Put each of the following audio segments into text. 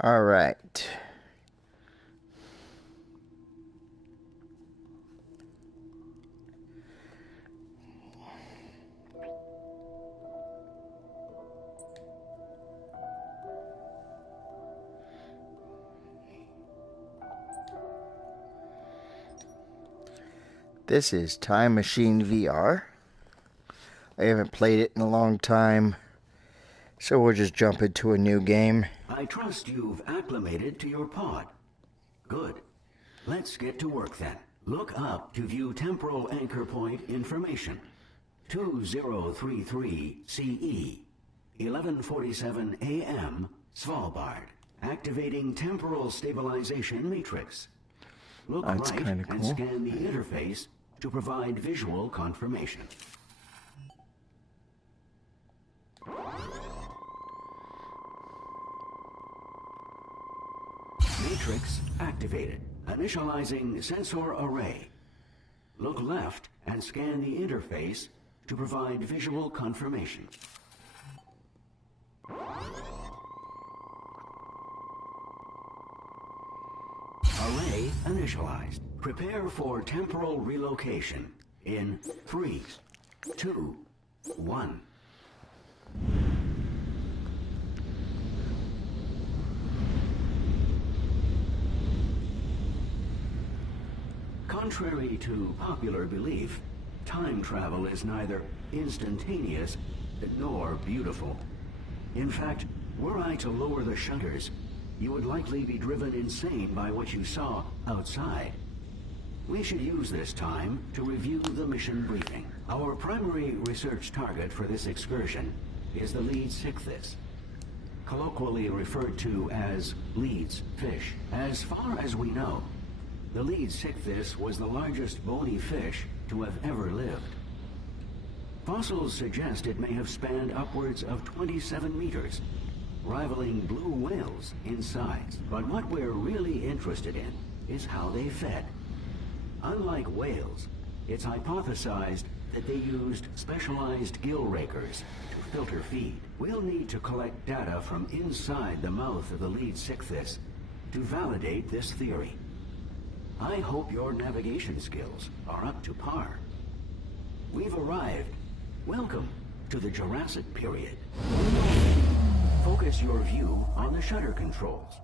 All right. This is Time Machine VR. I haven't played it in a long time, so we'll just jump into a new game. I trust you've acclimated to your pod. Good. Let's get to work then. Look up to view temporal anchor point information. 2033 CE, 11:47 AM, Svalbard. Activating temporal stabilization matrix. Look That's right kinda and cool. scan the interface to provide visual confirmation. Matrix activated. Initializing sensor array. Look left and scan the interface to provide visual confirmation. Array initialized. Prepare for temporal relocation in 3, 2, 1. Contrary to popular belief, time travel is neither instantaneous nor beautiful. In fact, were I to lower the shutters, you would likely be driven insane by what you saw outside. We should use this time to review the mission briefing. Our primary research target for this excursion is the Leeds Ichthys, colloquially referred to as Leeds fish. As far as we know, the Leeds Ichthys was the largest bony fish to have ever lived. Fossils suggest it may have spanned upwards of 27 meters, rivaling blue whales in size. But what we're really interested in is how they fed. Unlike whales, it's hypothesized that they used specialized gill rakers to filter feed. We'll need to collect data from inside the mouth of the Leeds Ichthys to validate this theory. I hope your navigation skills are up to par. We've arrived. Welcome to the Jurassic period. Focus your view on the shutter controls.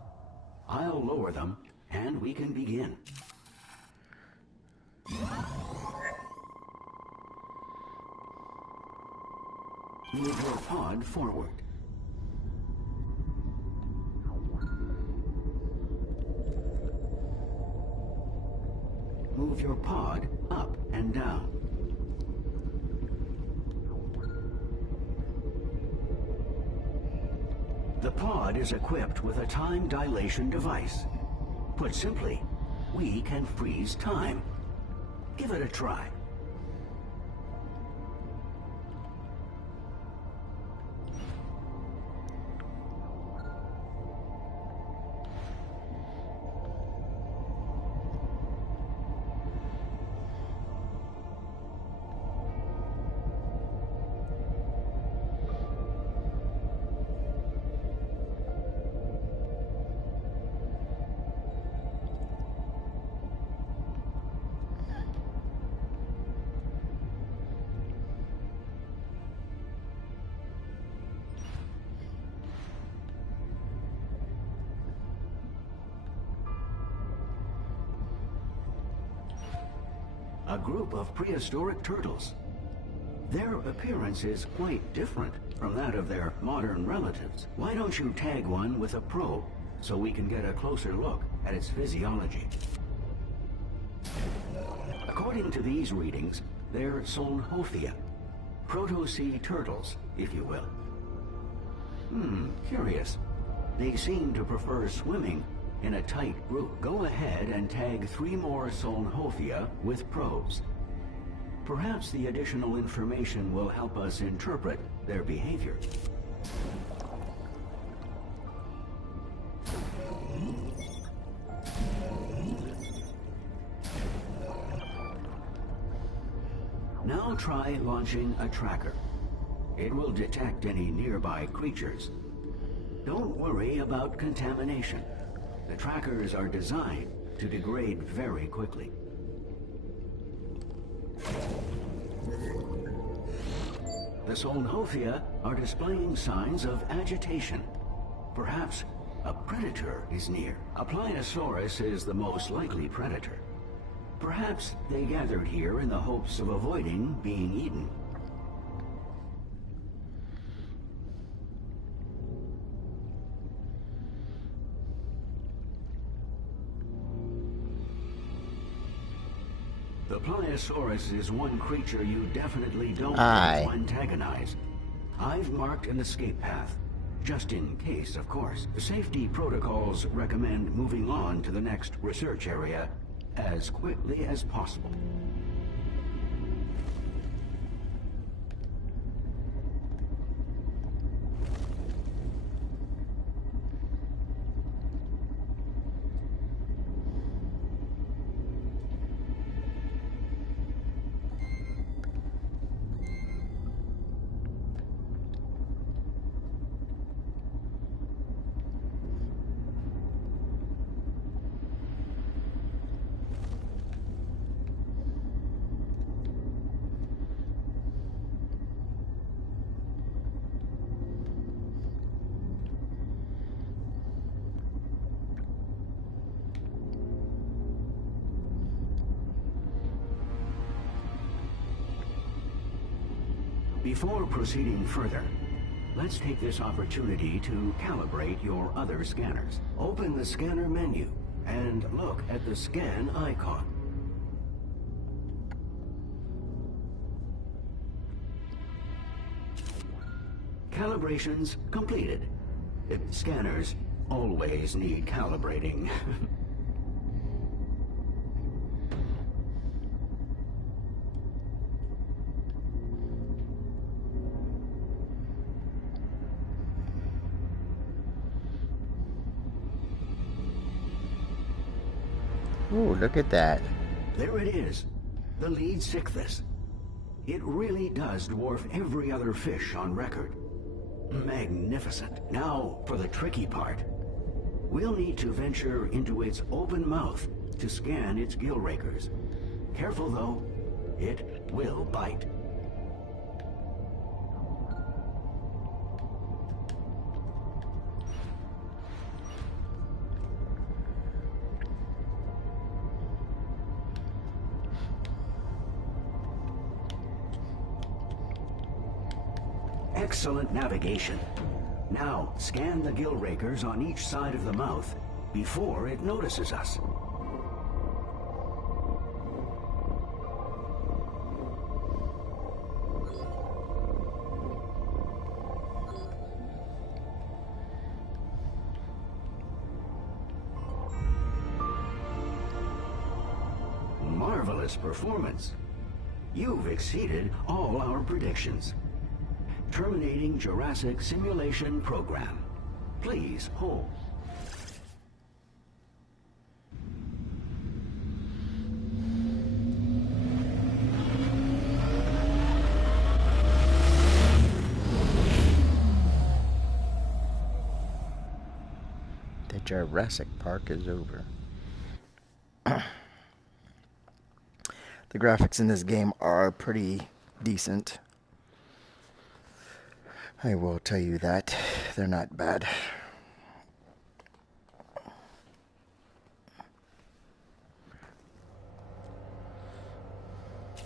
I'll lower them, and we can begin. Move your pod forward. Move your pod up and down. The pod is equipped with a time dilation device. Put simply, we can freeze time. Give it a try. A group of prehistoric turtles. Their appearance is quite different from that of their modern relatives. Why don't you tag one with a probe so we can get a closer look at its physiology? According to these readings, they're Solnhophia, proto-sea turtles, if you will. Curious. They seem to prefer swimming in a tight group. Go ahead and tag 3 more Solnhophia with probes. Perhaps the additional information will help us interpret their behavior. Now try launching a tracker. It will detect any nearby creatures. Don't worry about contamination. The trackers are designed to degrade very quickly. The Solnhofia are displaying signs of agitation. Perhaps a predator is near. A Pliosaurus is the most likely predator. Perhaps they gathered here in the hopes of avoiding being eaten. The Pliosaurus is one creature you definitely don't want to antagonize. I've marked an escape path, just in case, of course. Safety protocols recommend moving on to the next research area as quickly as possible. Before proceeding further, let's take this opportunity to calibrate your other scanners. Open the scanner menu and look at the scan icon. Calibrations completed. Scanners always need calibrating. Ooh, look at that. There it is, the lead Sichthys. It really does dwarf every other fish on record. Magnificent. Now for the tricky part. We'll need to venture into its open mouth to scan its gill rakers. Careful though, it will bite. Excellent navigation. Now, scan the gill rakers on each side of the mouth before it notices us. Marvelous performance. You've exceeded all our predictions. Terminating Jurassic simulation program. Please hold. The Jurassic Park is over. The graphics in this game are pretty decent. I will tell you that. They're not bad.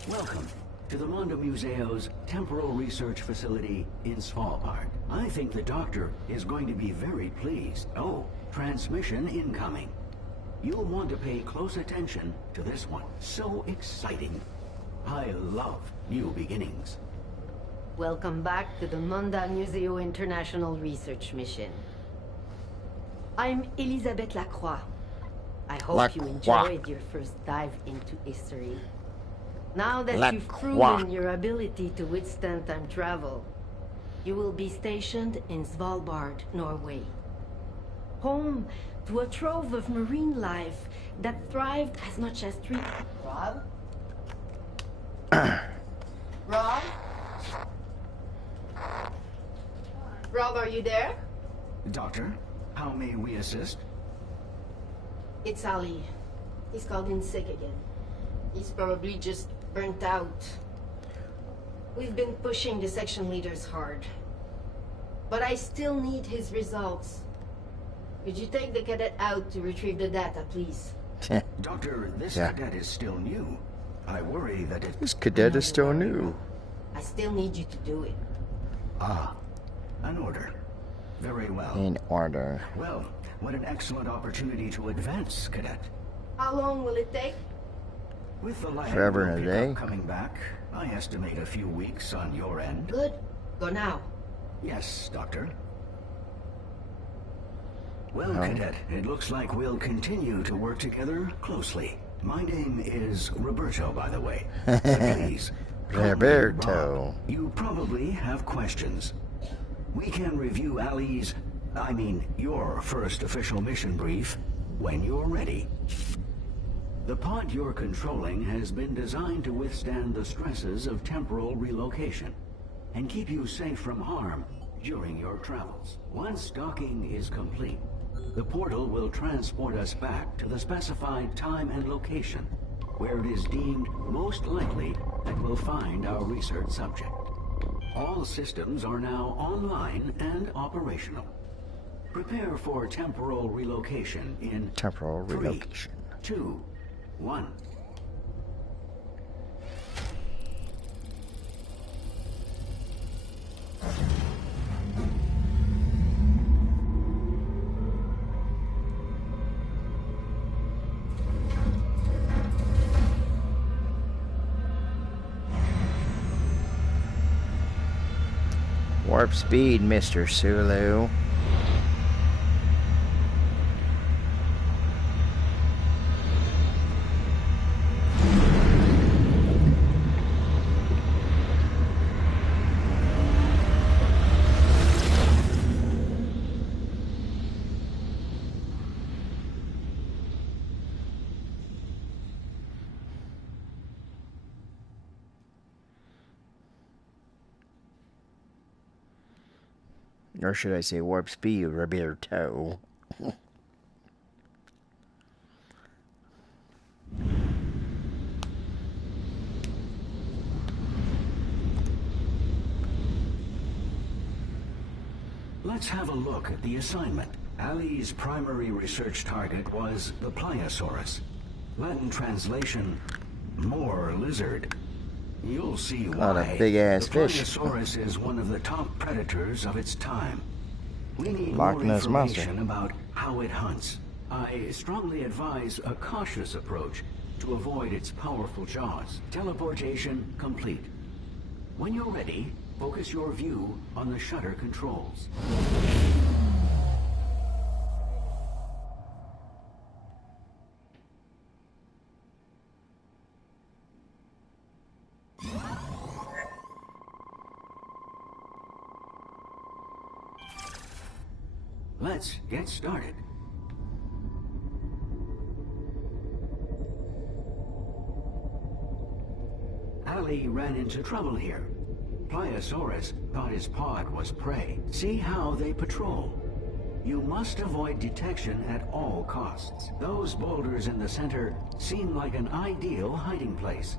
Welcome to the Mondo Museo's temporal research facility in Svalbard. I think the doctor is going to be very pleased. Oh, transmission incoming. You'll want to pay close attention to this one. So exciting. I love new beginnings. Welcome back to the Mondo Museo International Research Mission. I'm Elisabeth Lacroix. I hope you enjoyed your first dive into history. Now that you've proven your ability to withstand time travel, you will be stationed in Svalbard, Norway. Home to a trove of marine life that thrived as much as three... Rob? Rob? Rob, are you there? Doctor, how may we assist? It's Ali. He's called in sick again. He's probably just burnt out. We've been pushing the section leaders hard. But I still need his results. Could you take the cadet out to retrieve the data, please? Doctor, this cadet is still new. I worry that it... This cadet is still new. I still need you to do it. Ah, an order. Very well. In order. Well, what an excellent opportunity to advance, cadet. How long will it take? With the lab Forever and a day. coming back, I estimate a few weeks on your end. Good. Go now. Yes, Doctor. Well, Cadet, it looks like we'll continue to work together closely. My name is Roberto, by the way. So please, call me Roberto. Rob. You probably have questions. We can review your first official mission brief when you're ready. The pod you're controlling has been designed to withstand the stresses of temporal relocation and keep you safe from harm during your travels. Once docking is complete, the portal will transport us back to the specified time and location, where it is deemed most likely that we'll find our research subject. All systems are now online and operational. Prepare for temporal relocation in Temporal relocation. 3, 2, 1. Warp speed, Mr. Sulu. Or should I say warp speed, Roberto? Let's have a look at the assignment. Ali's primary research target was the Pliosaurus. Latin translation, more lizard. You'll see why. A big-ass the fish. Pliosaurus is one of the top predators of its time. We need Loch more Ness information about how it hunts. I strongly advise a cautious approach to avoid its powerful jaws. Teleportation complete. When you're ready, focus your view on the shutter controls. Let's get started. Ali ran into trouble here. Pliosaurus thought his pod was prey. See how they patrol. You must avoid detection at all costs. Those boulders in the center seem like an ideal hiding place.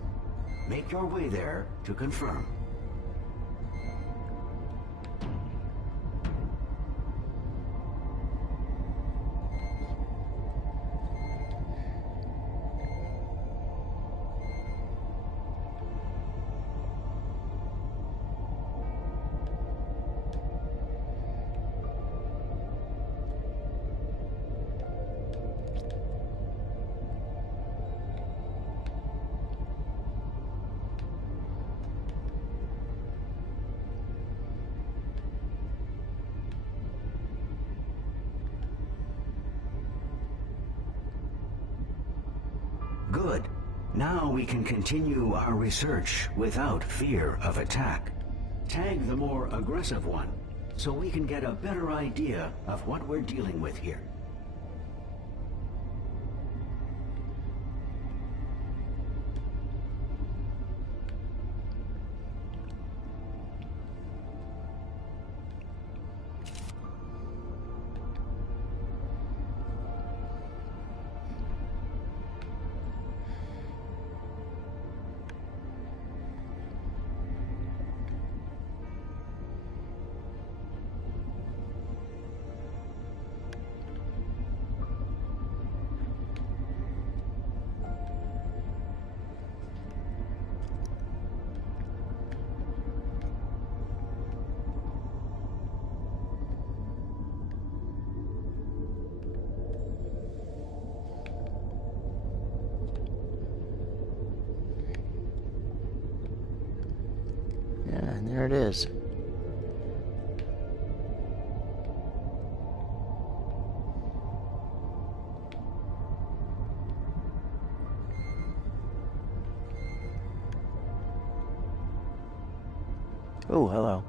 Make your way there to confirm. Good. Now we can continue our research without fear of attack. Tag the more aggressive one, so we can get a better idea of what we're dealing with here. Yeah, and there it is. Oh, hello.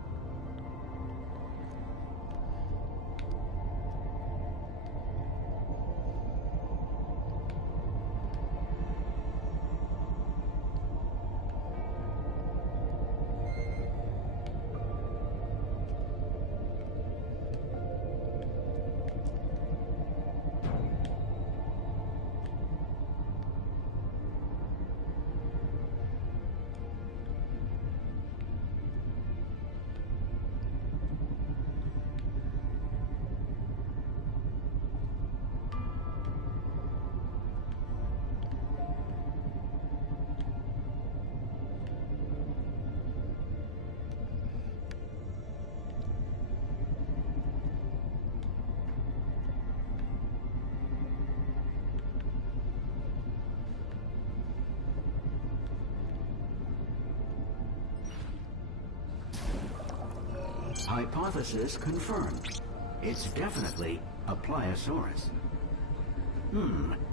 Hypothesis confirmed. It's definitely a Pliosaurus.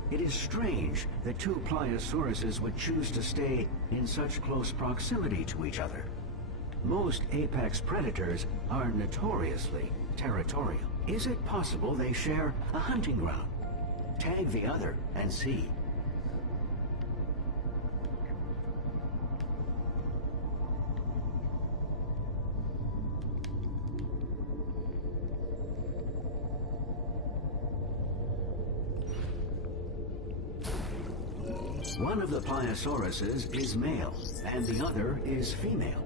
It is strange that two Pliosauruses would choose to stay in such close proximity to each other. Most apex predators are notoriously territorial. Is it possible they share a hunting ground? Tag the other and see. One of the Pliosauruses is male, and the other is female.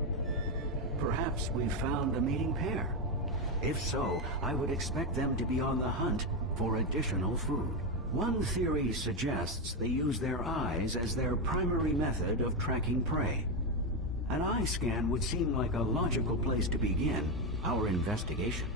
Perhaps we've found a mating pair. If so, I would expect them to be on the hunt for additional food. One theory suggests they use their eyes as their primary method of tracking prey. An eye scan would seem like a logical place to begin our investigation.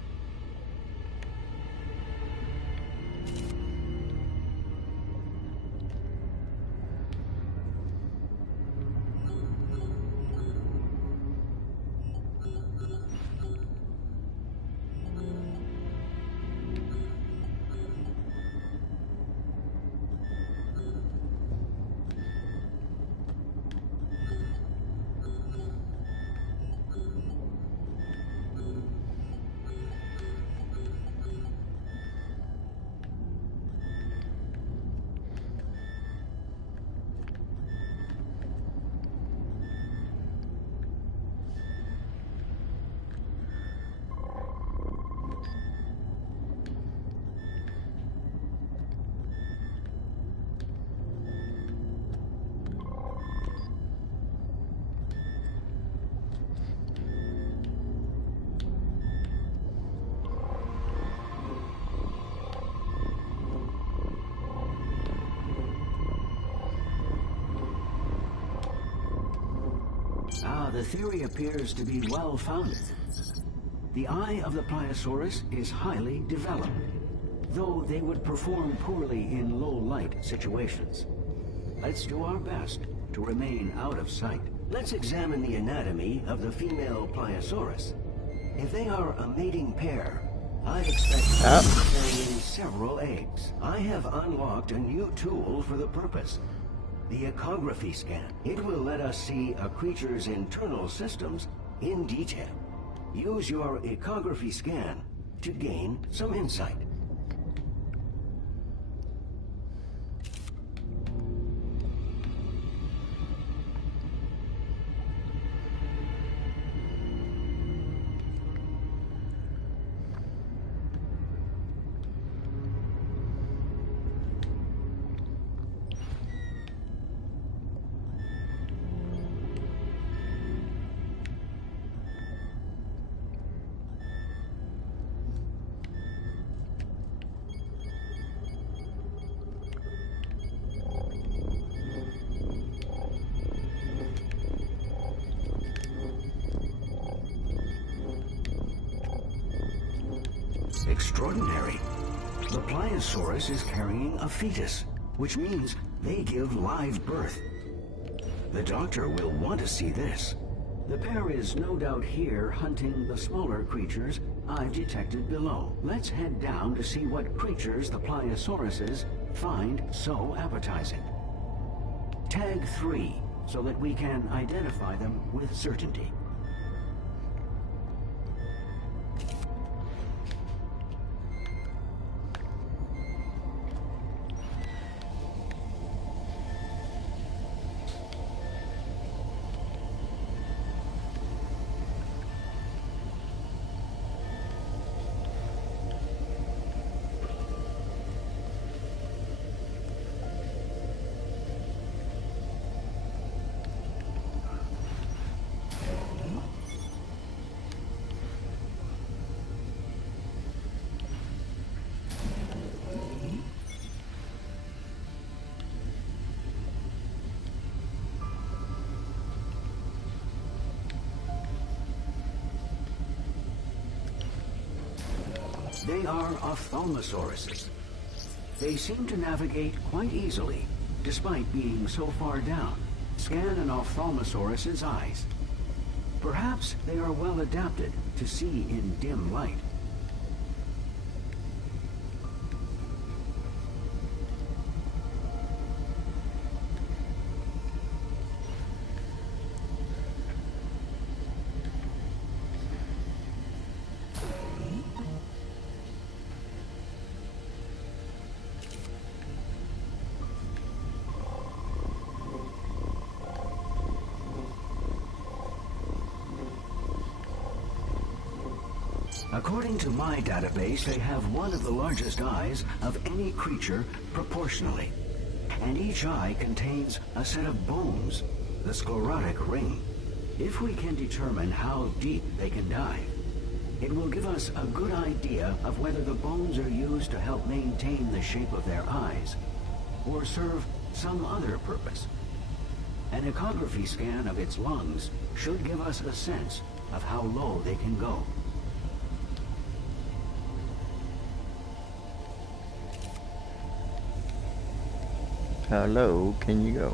The theory appears to be well-founded. The eye of the Pliosaurus is highly developed, though they would perform poorly in low-light situations. Let's do our best to remain out of sight. Let's examine the anatomy of the female Pliosaurus. If they are a mating pair, I expect them to be carrying several eggs. I have unlocked a new tool for the purpose. The ecography scan. It will let us see a creature's internal systems in detail. Use your ecography scan to gain some insight. Extraordinary. The Pliosaurus is carrying a fetus, which means they give live birth. The doctor will want to see this. The pair is no doubt here hunting the smaller creatures I've detected below. Let's head down to see what creatures the Pliosauruses find so appetizing. Tag 3, so that we can identify them with certainty. They are ophthalmosauruses. They seem to navigate quite easily, despite being so far down. Scan an ophthalmosaurus's eyes. Perhaps they are well adapted to see in dim light. According to my database, they have one of the largest eyes of any creature proportionally. And each eye contains a set of bones, the sclerotic ring. If we can determine how deep they can dive, it will give us a good idea of whether the bones are used to help maintain the shape of their eyes, or serve some other purpose. An ecography scan of its lungs should give us a sense of how low they can go. How low can you go?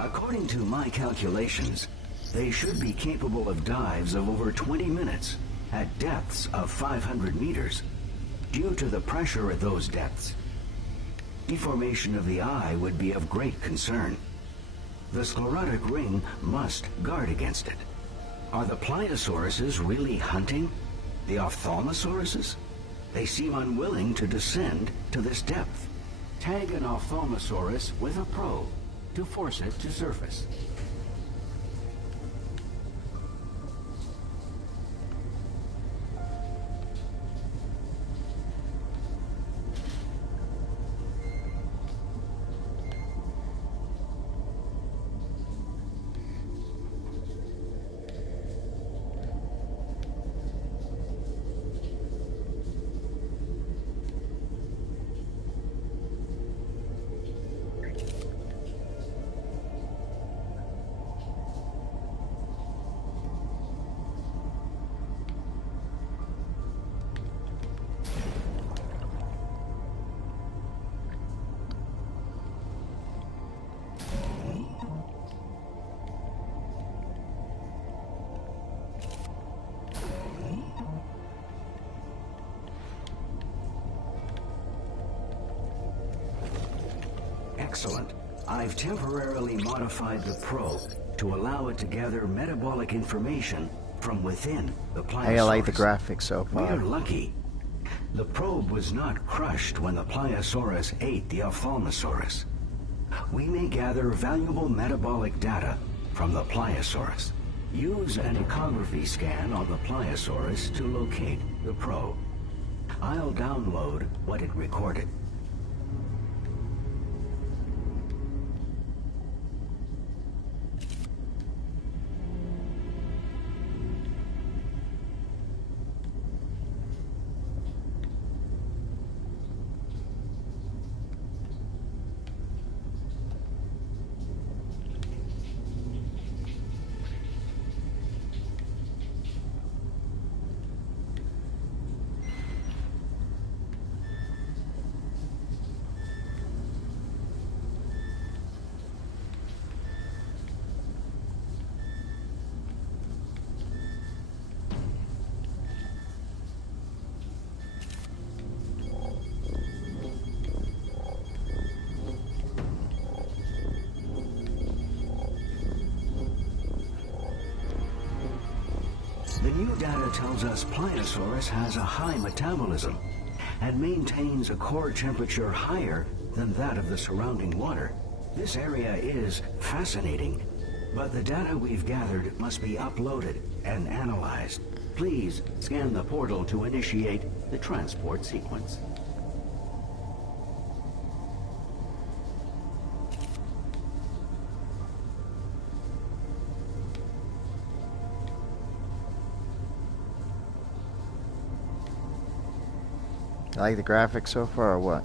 According to my calculations, they should be capable of dives of over 20 minutes at depths of 500 meters. Due to the pressure at those depths, deformation of the eye would be of great concern. The sclerotic ring must guard against it. Are the Pliosauruses really hunting the ophthalmosauruses? They seem unwilling to descend to this depth. Tag an ophthalmosaurus with a probe to force it to surface. Excellent. I've temporarily modified the probe to allow it to gather metabolic information from within the Pliosaurus. Hey, I like the graphics so far. We're lucky. The probe was not crushed when the Pliosaurus ate the Ophthalmosaurus. We may gather valuable metabolic data from the Pliosaurus. Use an ecography scan on the Pliosaurus to locate the probe. I'll download what it recorded. data tells us Pliosaurus has a high metabolism and maintains a core temperature higher than that of the surrounding water. This area is fascinating, but the data we've gathered must be uploaded and analyzed. Please scan the portal to initiate the transport sequence. Like the graphics so far or what?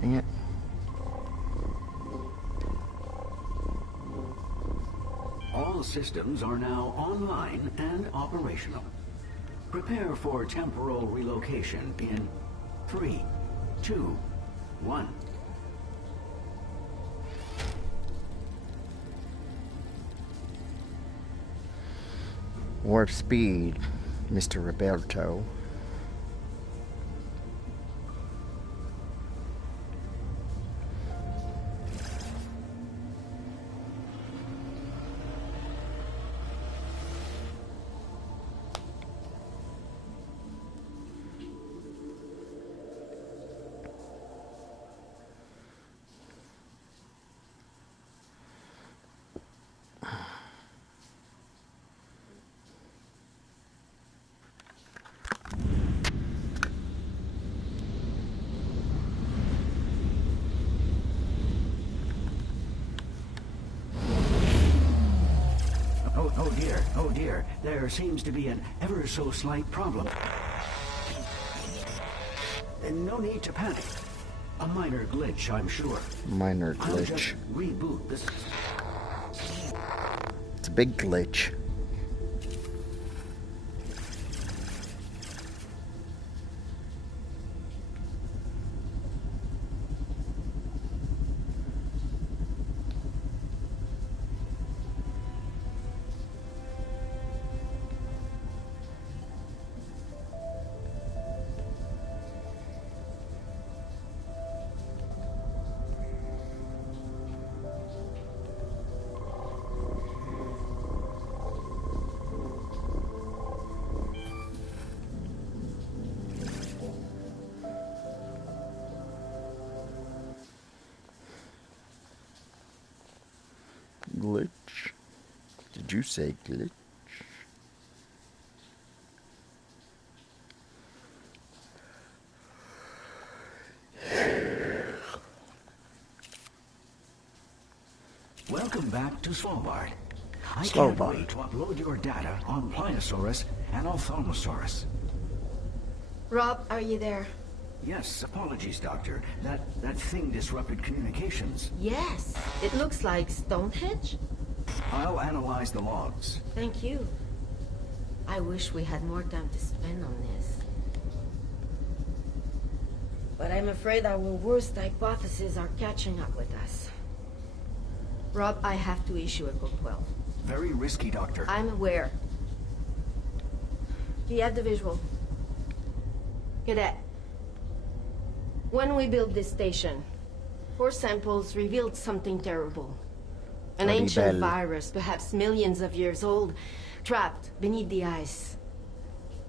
Dang it. All systems are now online and operational. Prepare for temporal relocation in 3, 2, 1. Warp speed, Mr. Roberto. Oh dear, there seems to be an ever so slight problem. No need to panic. A minor glitch, I'm sure. Minor I'll just glitch. reboot this. It's a big glitch. Glitch? Did you say glitch? Welcome back to Svalbard. I Svalbard. can't wait to upload your data on Pliosaurus and Ophthalmosaurus. Rob, are you there? Yes, apologies, Doctor. That thing disrupted communications. Yes. It looks like Stonehenge? I'll analyze the logs. Thank you. I wish we had more time to spend on this. But I'm afraid our worst hypotheses are catching up with us. Rob, I have to issue a Code 12. Very risky, Doctor. I'm aware. Do you have the visual? Cadet. When we built this station, 4 samples revealed something terrible. An ancient virus, perhaps millions of years old, trapped beneath the ice.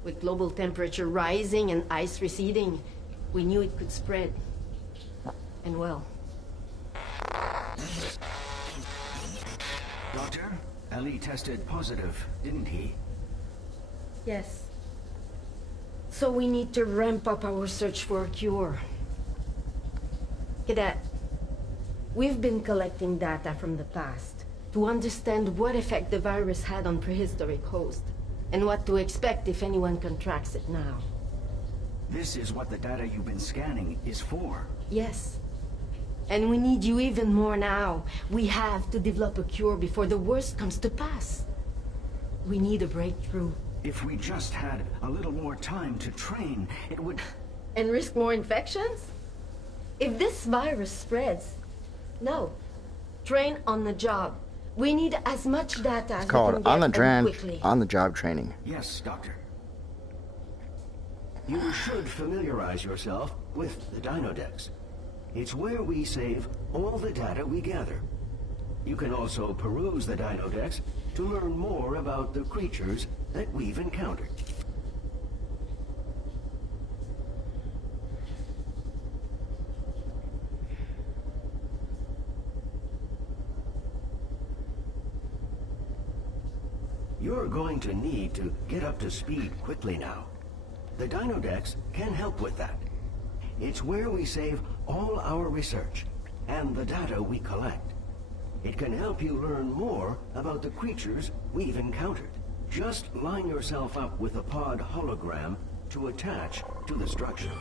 With global temperature rising and ice receding, we knew it could spread. And well. Doctor, Ellie tested positive, didn't he? Yes. So we need to ramp up our search for a cure. Cadet, we've been collecting data from the past to understand what effect the virus had on prehistoric hosts. and what to expect if anyone contracts it now. This is what the data you've been scanning is for. Yes. And we need you even more now. We have to develop a cure before the worst comes to pass. We need a breakthrough. If we just had a little more time to train, it would... And risk more infections? If this virus spreads, no. Train on the job. We need as much data as we can get and quickly. On-the-job training. Yes, Doctor. You should familiarize yourself with the Dinodex. It's where we save all the data we gather. You can also peruse the Dinodex to learn more about the creatures that we've encountered. You're going to need to get up to speed quickly now. The Dinodex can help with that. It's where we save all our research and the data we collect. It can help you learn more about the creatures we've encountered. Just line yourself up with a pod hologram to attach to the structure.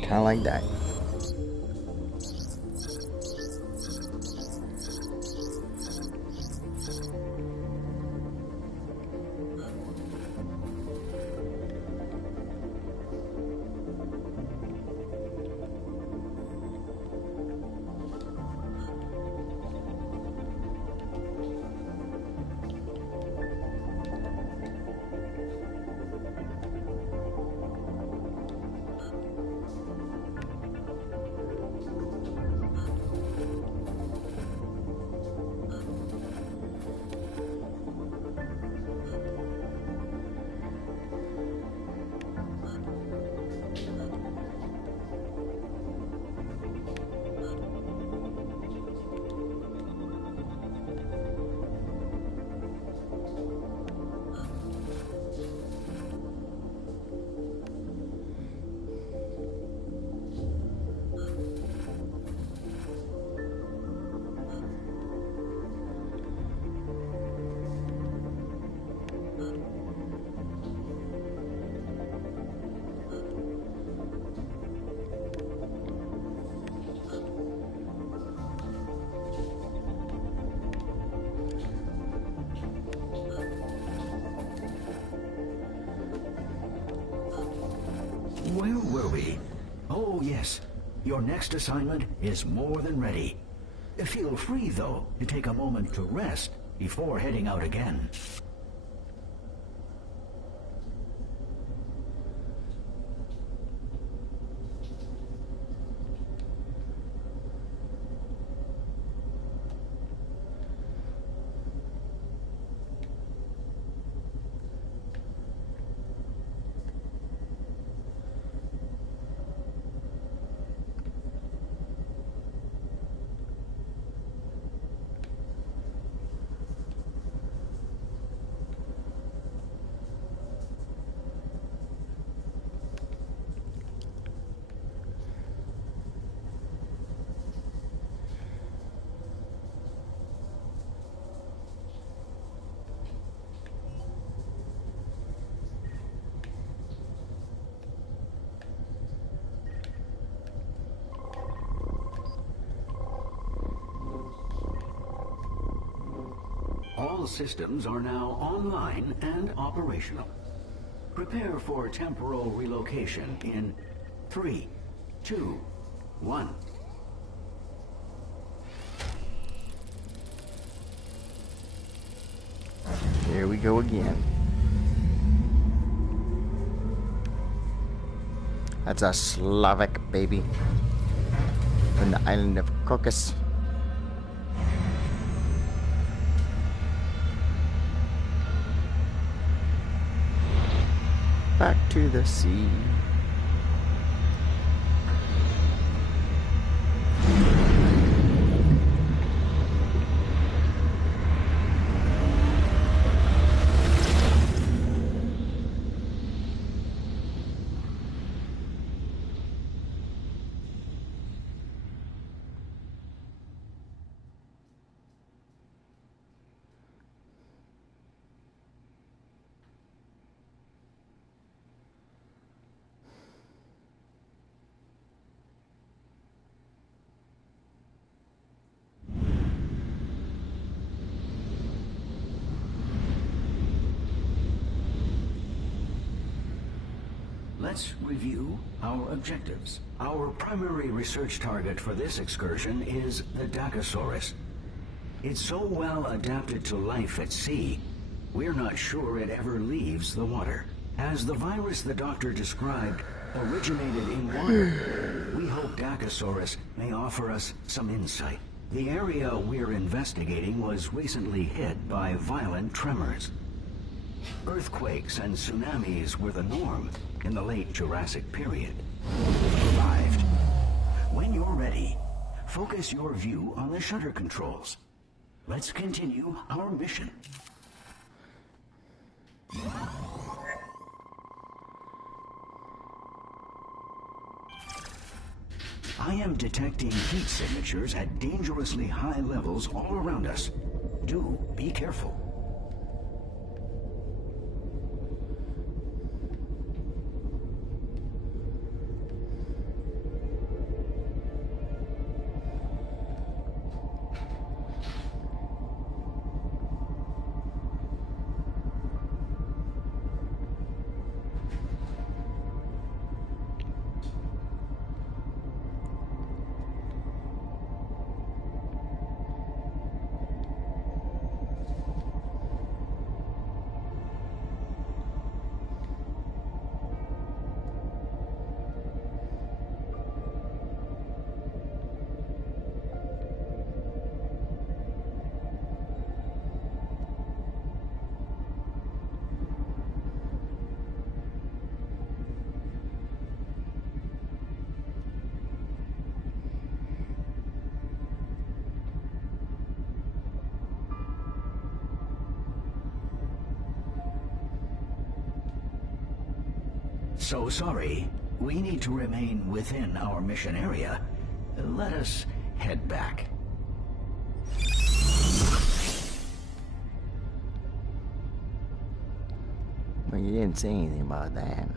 Kind of like that. Where were we? Oh, yes. Your next assignment is more than ready. Feel free, though, to take a moment to rest before heading out again. All systems are now online and operational. Prepare for temporal relocation in 3, 2, 1. Here we go again. That's a Slavic baby from the island of Caucasus. Back to the sea. let's review our objectives. Our primary research target for this excursion is the Dacosaurus. It's so well adapted to life at sea, we're not sure it ever leaves the water. As the virus the doctor described originated in water, we hope Dacosaurus may offer us some insight. The area we're investigating was recently hit by violent tremors. Earthquakes and tsunamis were the norm in the late Jurassic period. We've arrived. When you're ready, focus your view on the shutter controls. Let's continue our mission. I am detecting heat signatures at dangerously high levels all around us. Do be careful. So sorry. We need to remain within our mission area. Let us head back. Well, you didn't say anything about that.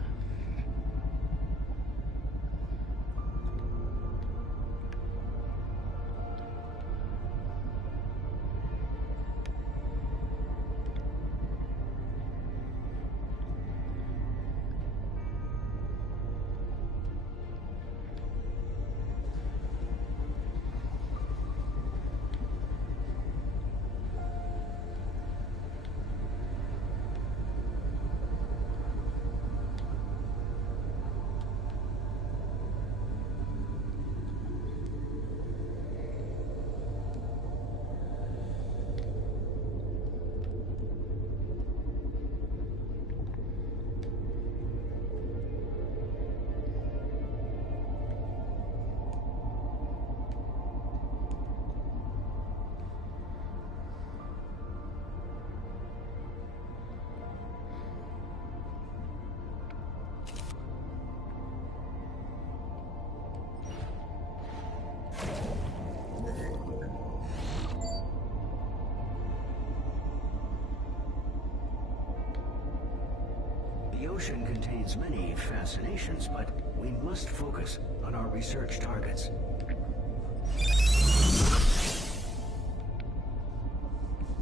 The ocean contains many fascinations, but we must focus on our research targets.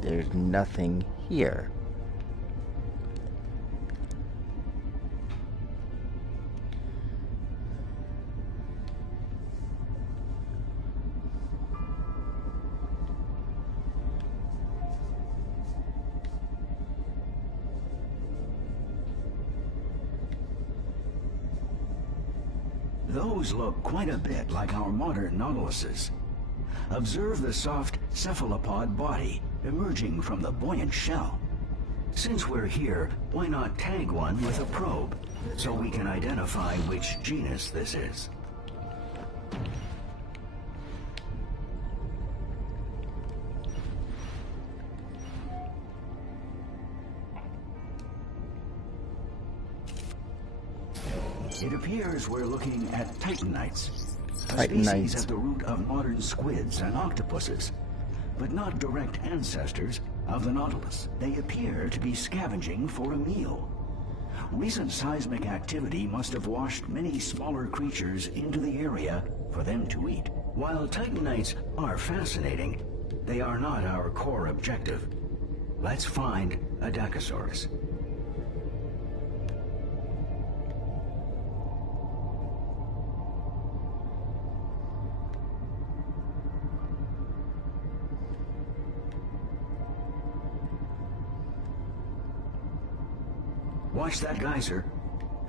There's nothing here. Those look quite a bit like our modern nautiluses. Observe the soft cephalopod body emerging from the buoyant shell. Since we're here, why not tag one with a probe, so we can identify which genus this is? It appears we're looking at titanites, a species at the root of modern squids and octopuses, but not direct ancestors of the Nautilus. They appear to be scavenging for a meal. Recent seismic activity must have washed many smaller creatures into the area for them to eat. While titanites are fascinating, they are not our core objective. Let's find a Dacosaurus. Watch that geyser.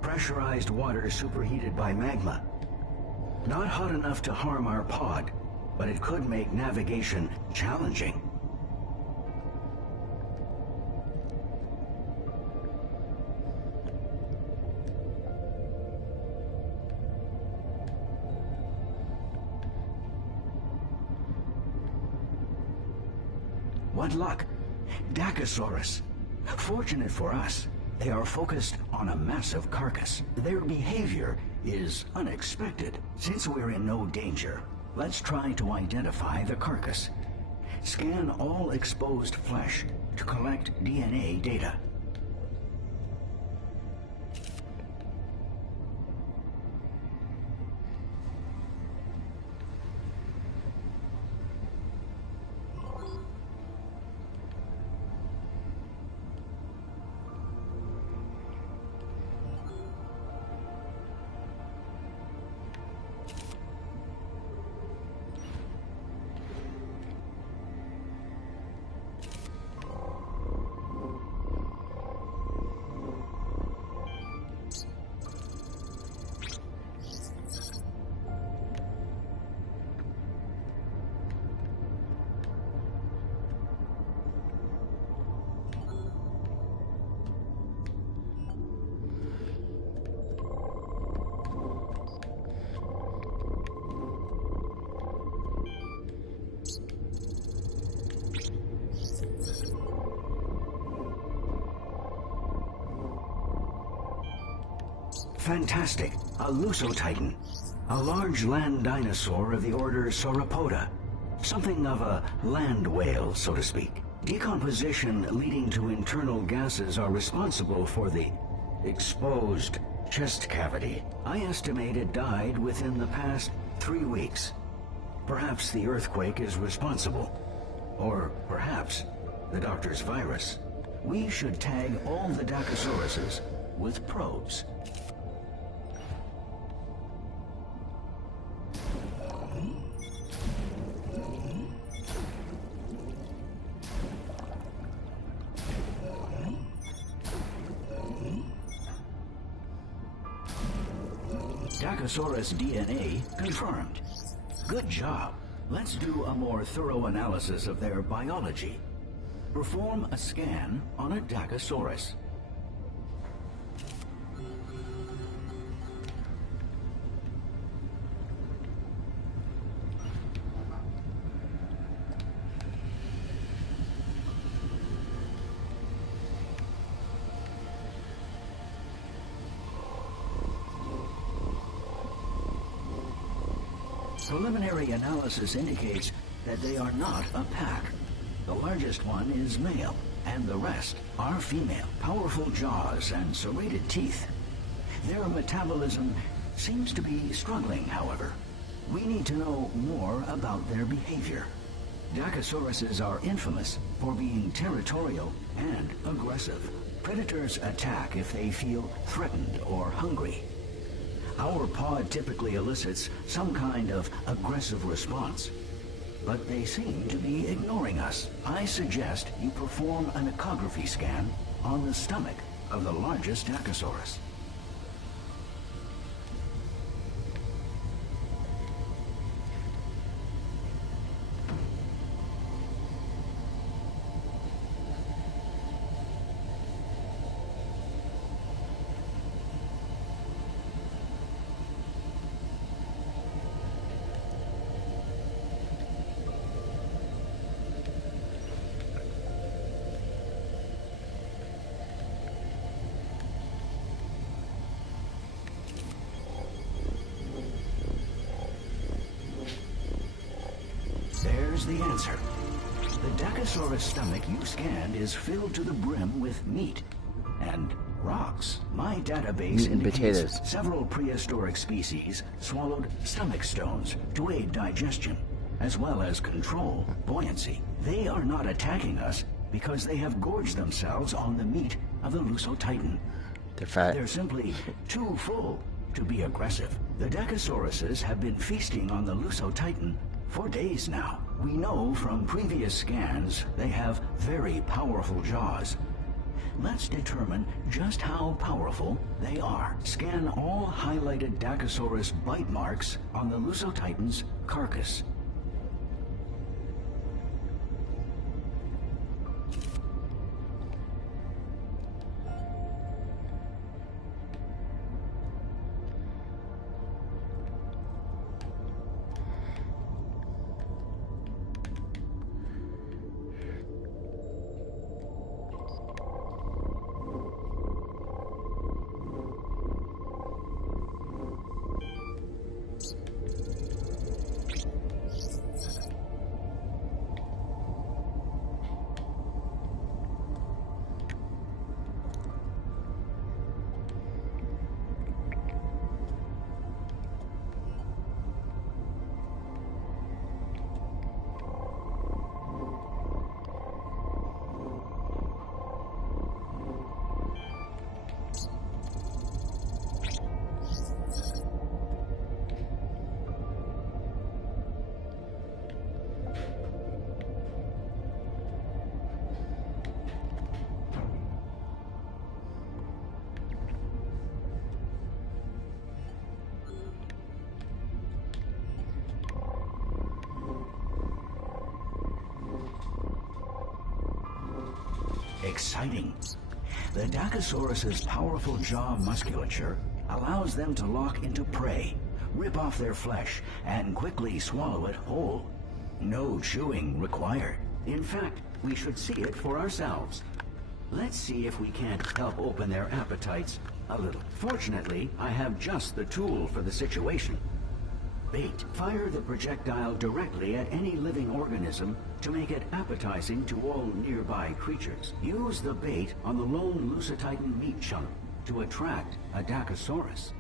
Pressurized water superheated by magma. Not hot enough to harm our pod, but it could make navigation challenging. What luck! Dacosaurus. Fortunate for us, they are focused on a massive carcass. Their behavior is unexpected. Since we're in no danger, let's try to identify the carcass. Scan all exposed flesh to collect DNA data. Fantastic! A Lusotitan. A large land dinosaur of the order Sauropoda. Something of a land whale, so to speak. Decomposition leading to internal gases are responsible for the exposed chest cavity. I estimate it died within the past 3 weeks. Perhaps the earthquake is responsible. Or perhaps the doctor's virus. We should tag all the Dacosauruses with probes. Dacosaurus DNA confirmed. Good job. Let's do a more thorough analysis of their biology. Perform a scan on a Dacosaurus. Preliminary analysis indicates that they are not a pack. The largest one is male, and the rest are female. Powerful jaws and serrated teeth. Their metabolism seems to be struggling, however. We need to know more about their behavior. Dacosauruses are infamous for being territorial and aggressive. Predators attack if they feel threatened or hungry. Our pod typically elicits some kind of aggressive response, but they seem to be ignoring us. I suggest you perform an echography scan on the stomach of the largest Dacosaurus. There's the answer. The Dacosaurus stomach you scanned is filled to the brim with meat and rocks. My database indicates several prehistoric species swallowed stomach stones to aid digestion, as well as control buoyancy. They are not attacking us because they have gorged themselves on the meat of the Lusotitan. They're fat. They're simply too full to be aggressive. The Dacosauruses have been feasting on the Lusotitan for days now. We know from previous scans they have very powerful jaws. let's determine just how powerful they are. Scan all highlighted Dacosaurus bite marks on the Lusotitan's carcass. Exciting. The Dacosaurus's powerful jaw musculature allows them to lock into prey, rip off their flesh, and quickly swallow it whole. No chewing required. In fact, we should see it for ourselves. Let's see if we can't help open their appetites a little. Fortunately, I have just the tool for the situation. Bait. Fire the projectile directly at any living organism to make it appetizing to all nearby creatures. Use the bait on the lone Lusotitan meat chunk to attract a Dacosaurus.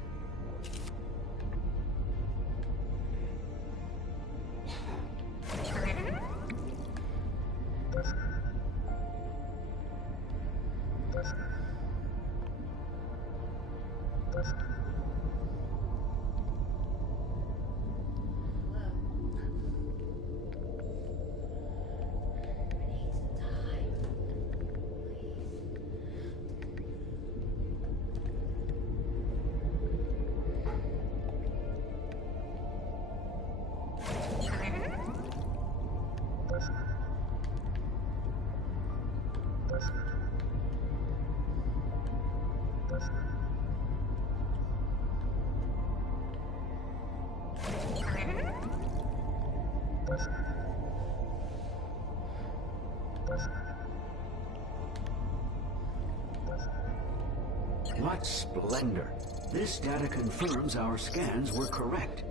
What splendor! This data confirms our scans were correct.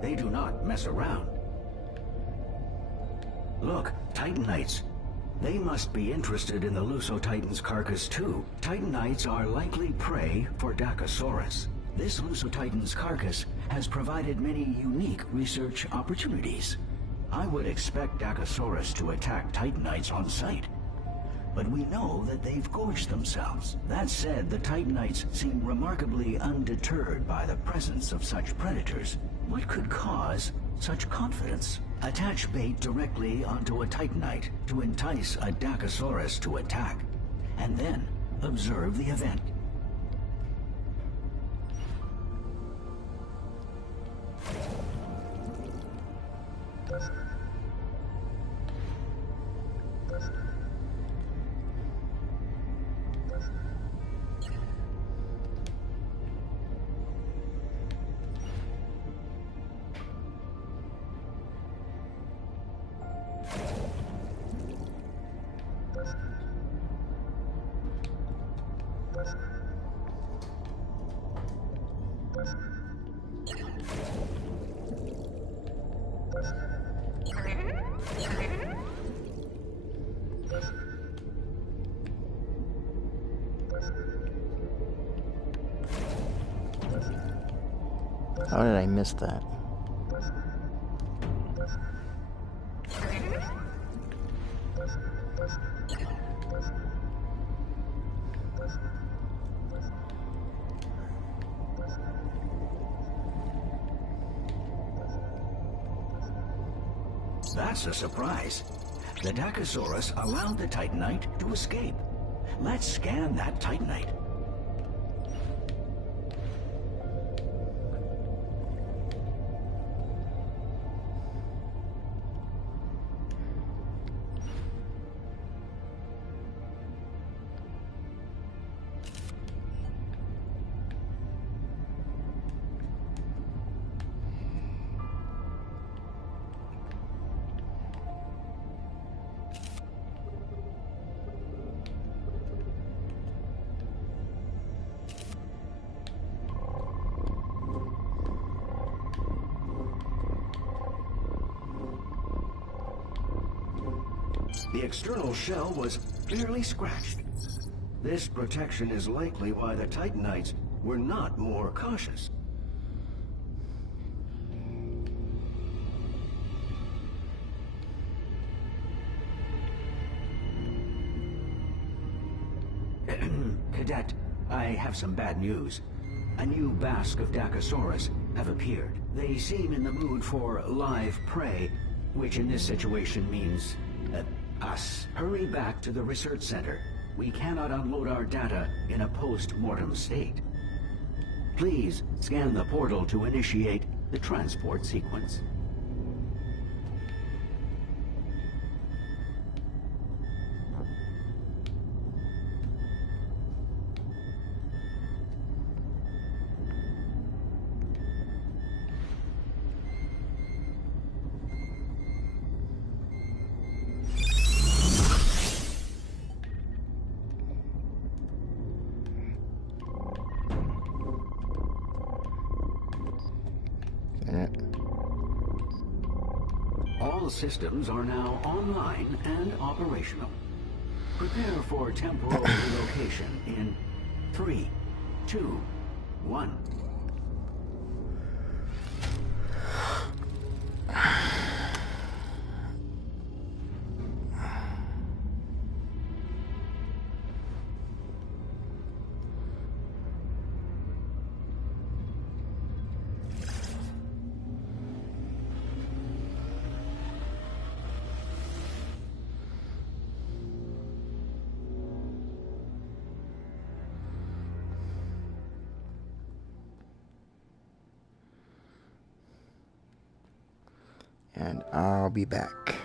They do not mess around. Look, Titanites. They must be interested in the Lusotitan's carcass too. Titanites are likely prey for Dacosaurus. This Lusotitan's carcass has provided many unique research opportunities. I would expect Dacosaurus to attack Titanites on sight. But we know that they've gorged themselves. That said, the Titanites seem remarkably undeterred by the presence of such predators. What could cause such confidence? Attach bait directly onto a Titanite to entice a Dacosaurus to attack, and then observe the event. How did I miss that? That's a surprise. The Dacosaurus allowed the Titanite to escape. Let's scan that Titanite. The external shell was barely scratched. This protection is likely why the Titanites were not more cautious. Cadet, I have some bad news. A new bask of Dacosaurus have appeared. They seem in the mood for live prey, which in this situation means us. Hurry back to the research center. We cannot unload our data in a post-mortem state. Please scan the portal to initiate the transport sequence. All systems are now online and operational. Prepare for temporal relocation in 3, 2, 1. And I'll be back.